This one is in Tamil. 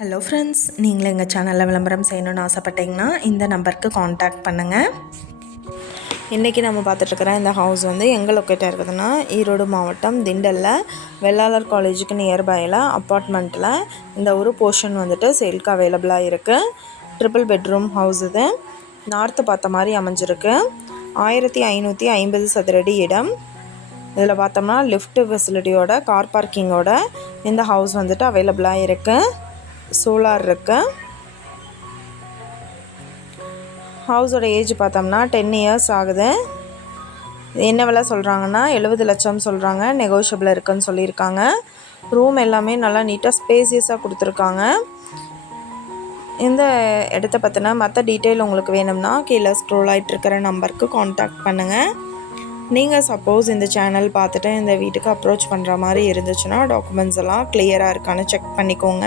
ஹலோ ஃப்ரெண்ட்ஸ் நீங்களும் எங்கள் சேனலில் விளம்பரம் செய்யணும்னு ஆசைப்பட்டீங்கன்னா இந்த நம்பருக்கு காண்டாக்ட் பண்ணுங்கள் இன்றைக்கி நம்ம பார்த்துட்ருக்குற இந்த ஹவுஸ் வந்து எங்கே லொக்கேட்டாக இருக்குதுன்னா ஈரோடு மாவட்டம் திண்டலில் வெள்ளாளர் காலேஜுக்கு நியர்பையில் அப்பார்ட்மெண்ட்டில் இந்த ஒரு போர்ஷன் வந்துட்டு சேல்க்கு அவைலபிளாக இருக்குது ட்ரிபிள் பெட்ரூம் ஹவுஸ் இது. நார்த்து பார்த்த மாதிரி அமைஞ்சிருக்கு. ஆயிரத்தி ஐநூற்றி ஐம்பது சதுரடி இடம். இதில் பார்த்தோம்னா லிஃப்ட் ஃபெசிலிட்டியோட கார் பார்க்கிங்கோட இந்த ஹவுஸ் வந்துட்டு அவைலபிளாக இருக்குது சோலார் இருக்குது ஹவுஸோட ஏஜ் பார்த்தோம்னா டென் இயர்ஸ் ஆகுது. என்ன விலை சொல்கிறாங்கன்னா எழுபது லட்சம் சொல்கிறாங்க நெகோஷியபிள் இருக்குன்னு சொல்லியிருக்காங்க. ரூம் எல்லாமே நல்லா நீட்டாக ஸ்பேசியஸாக கொடுத்துருக்காங்க. இந்த இடத்த பற்றின மற்ற டீட்டெயில் உங்களுக்கு வேணும்னா கீழே ஸ்க்ரோல் ஆகிட்டு இருக்கிற நம்பருக்கு காண்டாக்ட் பண்ணுங்கள் நீங்கள் சப்போஸ் இந்த சேனல் பார்த்துட்டு இந்த வீட்டுக்கு அப்ரோச் பண்ணுற மாதிரி இருந்துச்சுன்னா டாக்குமெண்ட்ஸ் எல்லாம் கிளியராக இருக்கான்னு செக் பண்ணிக்கோங்க.